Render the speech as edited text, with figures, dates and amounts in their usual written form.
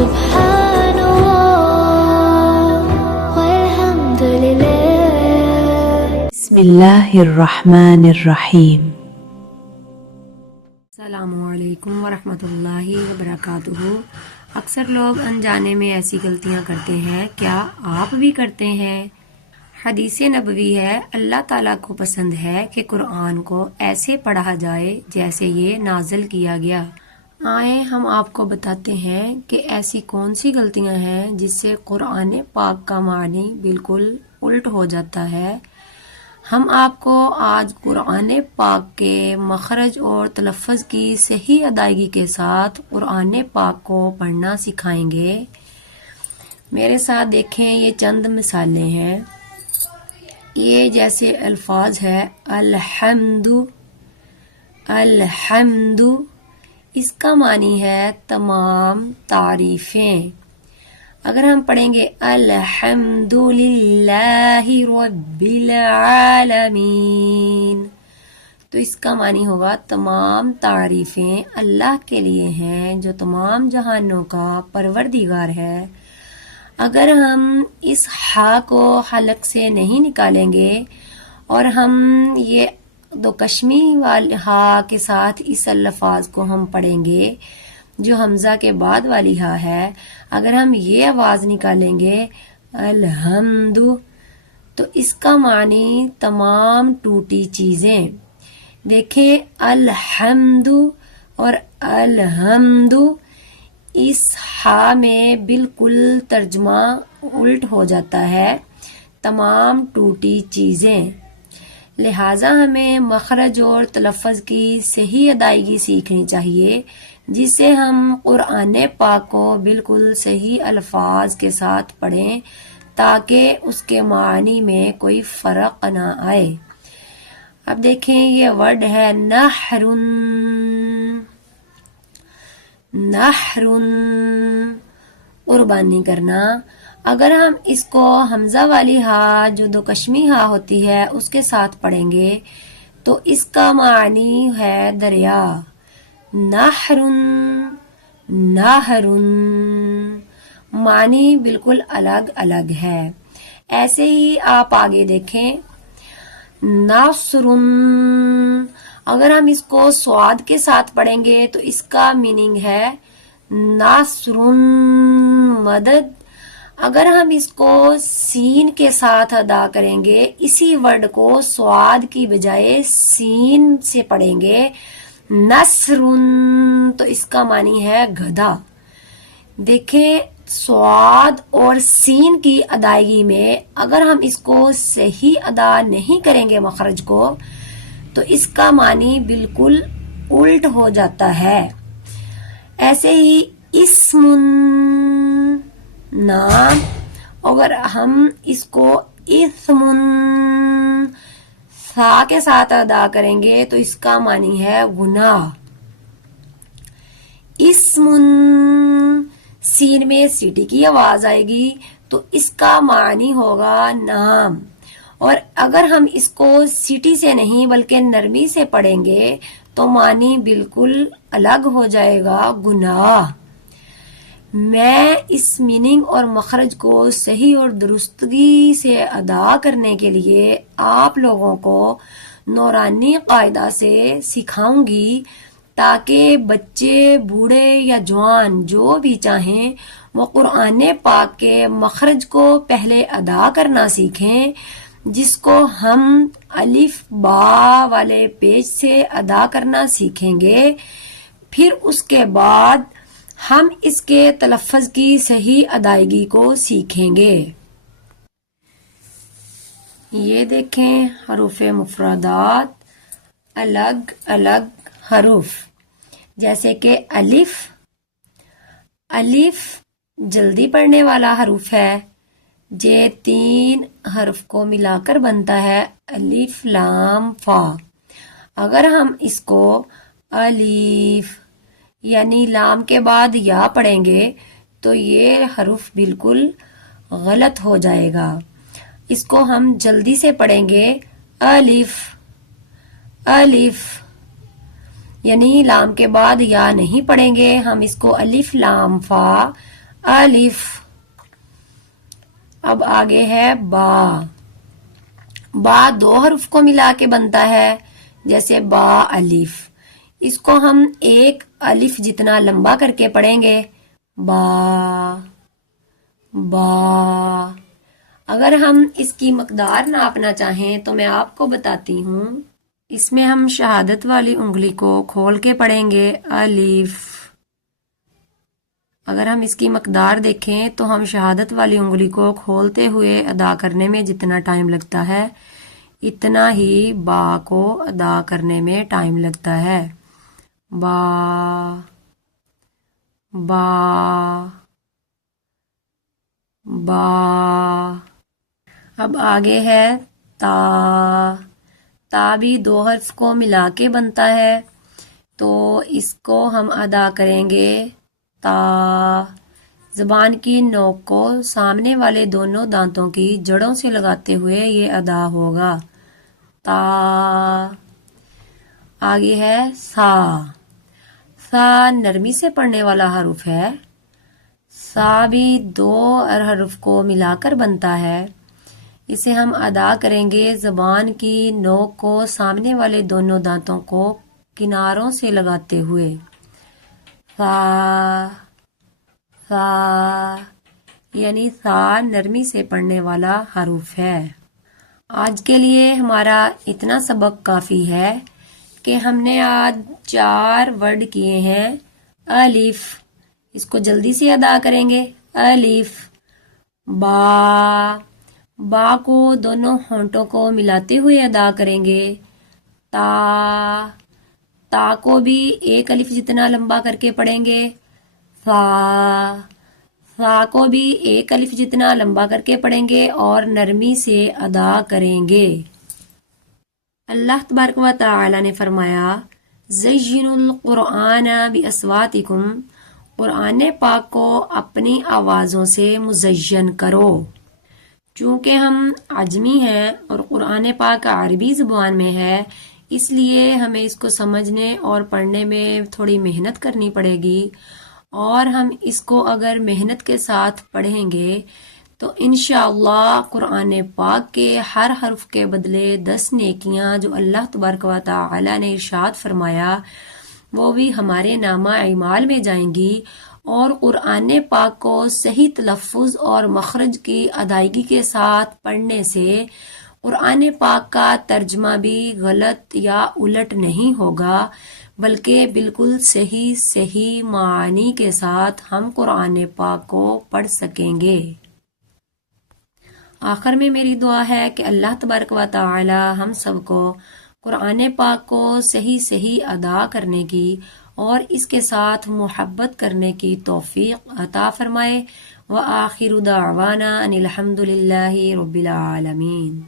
سبحان الله والحمد لله. بسم اللہ الرحمن الرحیم. السلام علیکم ورحمۃ اللہ وبرکاتہ. اکثر لوگ انجانے میں ایسی غلطیاں کرتے ہیں، کیا آپ بھی کرتے ہیں؟ حدیث نبوی ہے، اللہ تعالیٰ کو پسند ہے کہ قرآن کو ایسے پڑھا جائے جیسے یہ نازل کیا گیا. آئیں ہم آپ کو بتاتے ہیں کہ ایسی کون سی غلطیاں ہیں جس سے قرآن پاک کا معنی بالکل الٹ ہو جاتا ہے. ہم آپ کو آج قرآن پاک کے مخرج اور تلفظ کی صحیح ادائیگی کے ساتھ قرآن پاک کو پڑھنا سکھائیں گے. میرے ساتھ دیکھیں، یہ چند مثالیں ہیں. یہ جیسے الفاظ ہے الحمد. الحمد اس کا معنی ہے تمام تعریفیں. اگر ہم پڑھیں گے الحمد للہ رب العالمین تو اس کا معنی ہوگا تمام تعریفیں اللہ کے لیے ہیں جو تمام جہانوں کا پروردگار ہے. اگر ہم اس ہا کو حلق سے نہیں نکالیں گے اور ہم یہ دو کشمی والی ہا کے ساتھ اس الفاظ کو ہم پڑھیں گے جو حمزہ کے بعد والی ہا ہے، اگر ہم یہ آواز نکالیں گے الحمد تو اس کا معنی تمام ٹوٹی چیزیں. دیکھیں الحمد اور الحمد اس ہا میں بالکل ترجمہ الٹ ہو جاتا ہے، تمام ٹوٹی چیزیں. لہٰذا ہمیں مخرج اور تلفظ کی صحیح ادائیگی سیکھنی چاہیے جس سے ہم قرآن پاک کو بالکل صحیح الفاظ کے ساتھ پڑھیں تاکہ اس کے معنی میں کوئی فرق نہ آئے. اب دیکھیں یہ ورڈ ہے نہر. نہر قربانی کرنا. اگر ہم اس کو حمزہ والی ہا جو دو کشمی ہا ہوتی ہے اس کے ساتھ پڑھیں گے تو اس کا معنی ہے دریا. نہر. نہر معنی بالکل الگ الگ ہے. ایسے ہی آپ آگے دیکھیں ناصر. اگر ہم اس کو سواد کے ساتھ پڑھیں گے تو اس کا میننگ ہے ناصر مدد. اگر ہم اس کو سین کے ساتھ ادا کریں گے، اسی ورڈ کو سواد کی بجائے سین سے پڑھیں گے نصر تو اس کا معنی ہے گدھا. دیکھیں سواد اور سین کی ادائیگی میں اگر ہم اس کو صحیح ادا نہیں کریں گے مخرج کو تو اس کا معنی بالکل الٹ ہو جاتا ہے. ایسے ہی اسم نام، اگر ہم اس کو اسم سا کے ساتھ ادا کریں گے تو اس کا معنی ہے گناہ. اسم سین میں سیٹی کی آواز آئے گی تو اس کا معنی ہوگا نام، اور اگر ہم اس کو سیٹی سے نہیں بلکہ نرمی سے پڑھیں گے تو معنی بالکل الگ ہو جائے گا گناہ. میں اس میننگ اور مخرج کو صحیح اور درستگی سے ادا کرنے کے لیے آپ لوگوں کو نورانی قاعدہ سے سکھاؤں گی تاکہ بچے، بوڑھے یا جوان جو بھی چاہیں وہ قرآن پاک کے مخرج کو پہلے ادا کرنا سیکھیں، جس کو ہم الف با والے پیج سے ادا کرنا سیکھیں گے. پھر اس کے بعد ہم اس کے تلفظ کی صحیح ادائیگی کو سیکھیں گے. یہ دیکھیں حروف مفردات، الگ الگ حروف جیسے کہ الف. الف جلدی پڑھنے والا حروف ہے، یہ 3 حرف کو ملا کر بنتا ہے الف لام فا. اگر ہم اس کو الف یعنی لام کے بعد یا پڑھیں گے تو یہ حرف بالکل غلط ہو جائے گا. اس کو ہم جلدی سے پڑھیں گے الف. الف یعنی لام کے بعد یا نہیں پڑھیں گے، ہم اس کو الف لام فا الف. اب آگے ہے با. با دو حرف کو ملا کے بنتا ہے جیسے با الف. اس کو ہم ایک الف جتنا لمبا کر کے پڑھیں گے. با با. اگر ہم اس کی مقدار ناپنا چاہیں تو میں آپ کو بتاتی ہوں. اس میں ہم شہادت والی انگلی کو کھول کے پڑھیں گے الف. اگر ہم اس کی مقدار دیکھیں تو ہم شہادت والی انگلی کو کھولتے ہوئے ادا کرنے میں جتنا ٹائم لگتا ہے اتنا ہی با کو ادا کرنے میں ٹائم لگتا ہے. با با با. اب آگے ہے تا. تا بھی دو حرف کو ملا کے بنتا ہے تو اس کو ہم ادا کریں گے تا. زبان کی نوک کو سامنے والے دونوں دانتوں کی جڑوں سے لگاتے ہوئے یہ ادا ہوگا. تا. آگے ہے سا. سا نرمی سے پڑھنے والا حرف ہے. سا بھی دو حرف کو ملا کر بنتا ہے. اسے ہم ادا کریں گے زبان کی نوک کو سامنے والے دونوں دانتوں کو کناروں سے لگاتے ہوئے. سا سا یعنی سا نرمی سے پڑھنے والا حرف ہے. آج کے لیے ہمارا اتنا سبق کافی ہے کہ ہم نے آج 4 ورڈ کیے ہیں. الف. اس کو جلدی سے ادا کریں گے. الف. با. با کو دونوں ہونٹوں کو ملاتے ہوئے ادا کریں گے. تا. تا کو بھی ایک الف جتنا لمبا کر کے پڑھیں گے. سا. سا کو بھی ایک الف جتنا لمبا کر کے پڑھیں گے اور نرمی سے ادا کریں گے. اللہ تبارک و تعالی نے فرمایا زینوا القرآن باصواتکم. قرآن پاک کو اپنی آوازوں سے مزین کرو. چونکہ ہم عجمی ہیں اور قرآن پاک عربی زبان میں ہے اس لیے ہمیں اس کو سمجھنے اور پڑھنے میں تھوڑی محنت کرنی پڑے گی. اور ہم اس کو اگر محنت کے ساتھ پڑھیں گے تو انشاءاللہ قرآن پاک کے ہر حرف کے بدلے 10 نیکیاں جو اللہ تبارک و تعالی نے ارشاد فرمایا وہ بھی ہمارے نامہ اعمال میں جائیں گی. اور قرآن پاک کو صحیح تلفظ اور مخرج کی ادائیگی کے ساتھ پڑھنے سے قرآن پاک کا ترجمہ بھی غلط یا الٹ نہیں ہوگا بلکہ بالکل صحیح معانی کے ساتھ ہم قرآن پاک کو پڑھ سکیں گے. آخر میں میری دعا ہے کہ اللہ تبارک و تعالی ہم سب کو قرآن پاک کو صحیح ادا کرنے کی اور اس کے ساتھ محبت کرنے کی توفیق عطا فرمائے. وآخر دعوانا ان الحمد للہ رب العالمین.